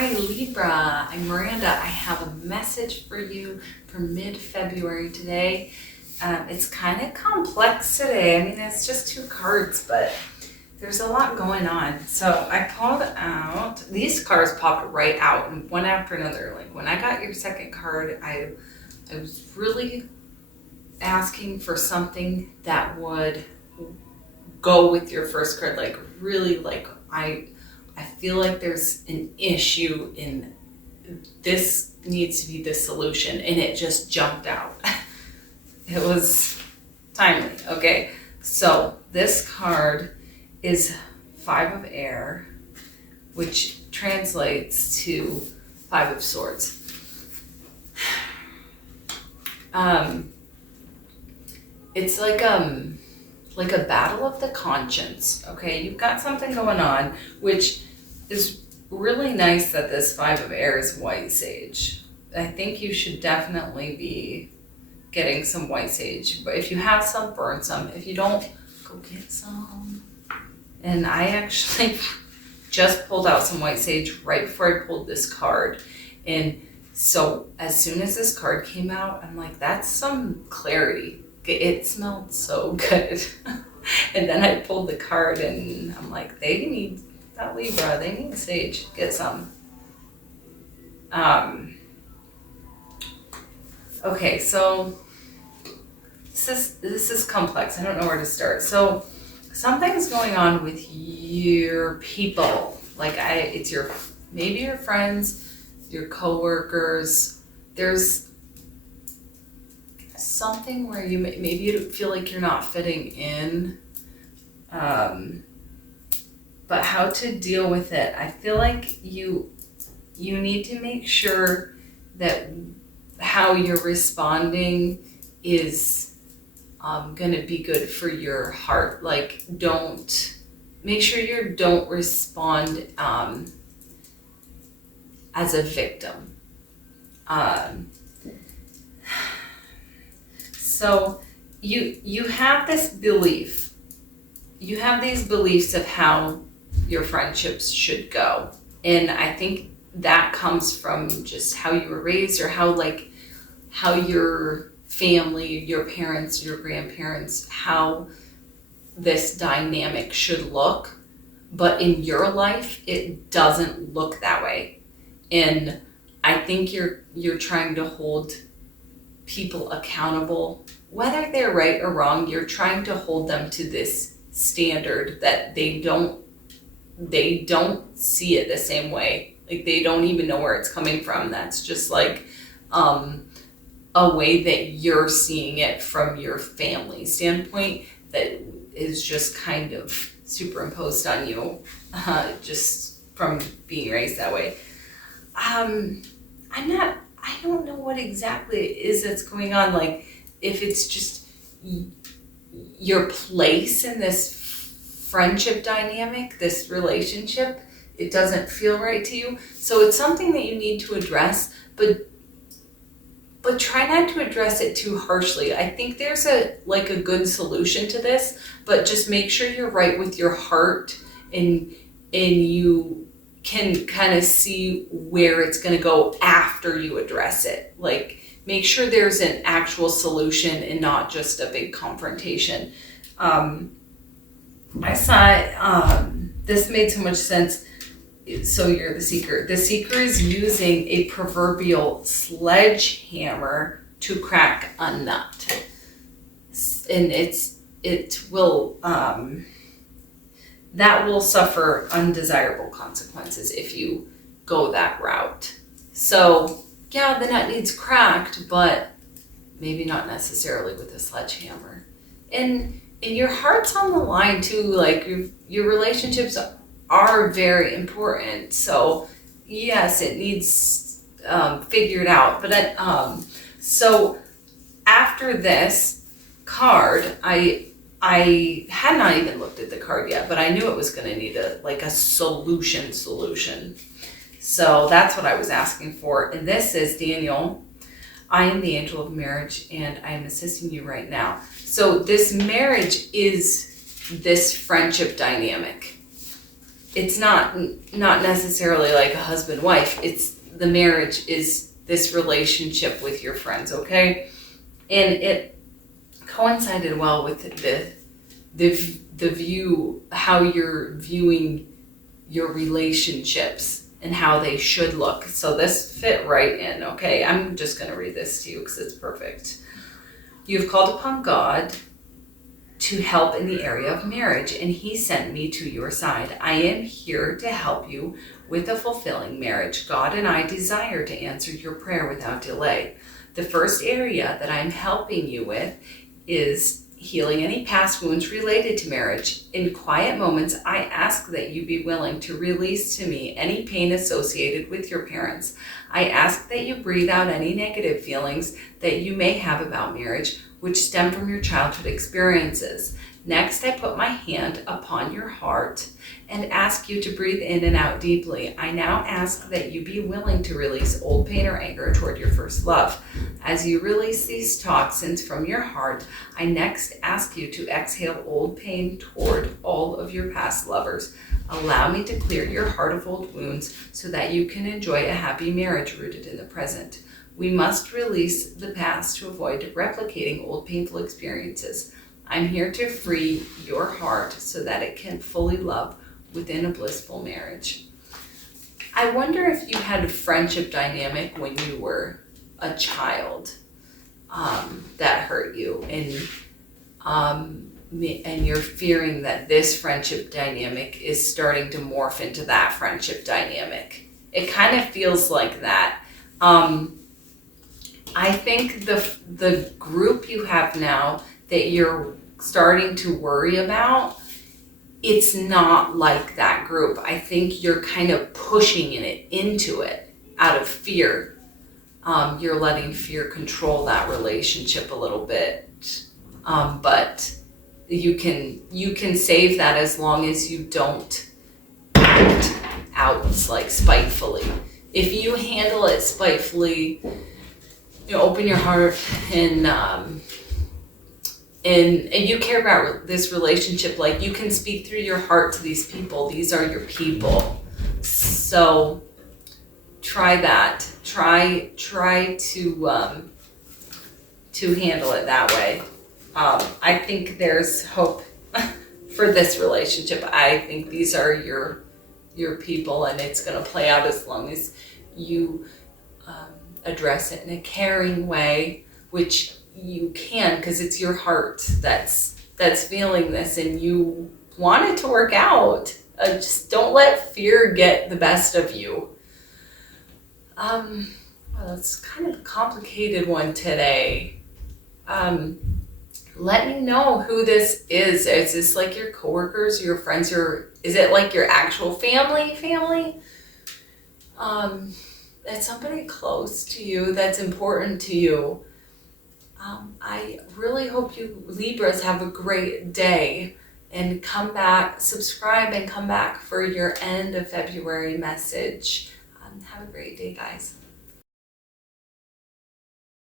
Hi Libra, I'm Miranda. I have a message for you for mid-February today. It's kind of complex today. I mean, it's just 2 cards, but there's a lot going on. So I pulled out, these cards popped right out and one after another. Like when I got your second card, I was really asking for something that would go with your first card. Like really, like I feel like there's an issue in this needs to be the solution, and it just jumped out. It was timely. Okay, so this card is 5 of air, which translates to 5 of swords. It's like a battle of the conscience. Okay, you've got something going on, which is really nice that this 5 of air is white sage. I think you should definitely be getting some white sage, but if you have some, burn some. If you don't, go get some. And I actually just pulled out some white sage right before I pulled this card. And so as soon as this card came out, I'm like, that's some clarity. It smelled so good. And then I pulled the card and I'm like, they need that Libra, they need sage, get some. Okay, so this is complex. I don't know where to start. So something's going on with your people. Like it's maybe your friends, your coworkers. There's something where maybe you feel like you're not fitting in, but how to deal with it. I feel like you need to make sure that how you're responding is going to be good for your heart. Like make sure you don't respond as a victim. So you have this belief, you have these beliefs of how your friendships should go. And I think that comes from just how you were raised, or how your family, your parents, your grandparents, how this dynamic should look. But in your life, it doesn't look that way. And I think you're trying to hold people accountable, whether they're right or wrong. You're trying to hold them to this standard that they don't see it the same way. Like they don't even know where it's coming from. That's just like a way that you're seeing it from your family standpoint that is just kind of superimposed on you, just from being raised that way. I don't know what exactly it is that's going on. Like if it's just your place in this friendship dynamic, this relationship, it doesn't feel right to you. So it's something that you need to address, but try not to address it too harshly. I think there's a good solution to this, but just make sure you're right with your heart and you can kind of see where it's going to go after you address it. Like make sure there's an actual solution and not just a big confrontation. I saw this made so much sense. So you're the seeker. The seeker is using a proverbial sledgehammer to crack a nut. And it will that will suffer undesirable consequences if you go that route. So yeah, the nut needs cracked, but maybe not necessarily with a sledgehammer. And your heart's on the line too. Like your relationships are very important. So yes, it needs figured out. But so after this card, I had not even looked at the card yet, but I knew it was going to need a solution. So that's what I was asking for. And this is Daniel. I am the angel of marriage, and I am assisting you right now. So this marriage is this friendship dynamic. it's not necessarily like a husband-wife. It's the marriage is this relationship with your friends, okay? And it coincided well with the view, how you're viewing your relationships and how they should look. So this fit right in, okay? I'm just going to read this to you because it's perfect. You have called upon God to help in the area of marriage, and he sent me to your side. I am here to help you with a fulfilling marriage. God and I desire to answer your prayer without delay. The first area that I'm helping you with is healing any past wounds related to marriage. In quiet moments, I ask that you be willing to release to me any pain associated with your parents. I ask that you breathe out any negative feelings that you may have about marriage, which stem from your childhood experiences. Next, I put my hand upon your heart and ask you to breathe in and out deeply. I now ask that you be willing to release old pain or anger toward your first love. As you release these toxins from your heart, I next ask you to exhale old pain toward all of your past lovers. Allow me to clear your heart of old wounds so that you can enjoy a happy marriage rooted in the present. We must release the past to avoid replicating old painful experiences. I'm here to free your heart so that it can fully love within a blissful marriage. I wonder if you had a friendship dynamic when you were a child that hurt you, and you're fearing that this friendship dynamic is starting to morph into that friendship dynamic. It kind of feels like that. I think the group you have now that you're starting to worry about, it's not like that group. I think you're kind of pushing into it out of fear. You're letting fear control that relationship a little bit. But you can save that as long as you don't act out like spitefully. If you handle it spitefully, you know, open your heart and you care about this relationship, like you can speak through your heart to these people. These are your people. So try that. Try to handle it that way. I think there's hope for this relationship. I think these are your people, and it's going to play out as long as you address it in a caring way, which you can, because it's your heart that's feeling this and you want it to work out. Just don't let fear get the best of you. Well, it's kind of a complicated one today. Let me know who this is. Is this like your coworkers, your friends, or is it like your actual family? It's somebody close to you that's important to you. I really hope you Libras have a great day, and come back, subscribe and come back for your end of February message. Have a great day, guys.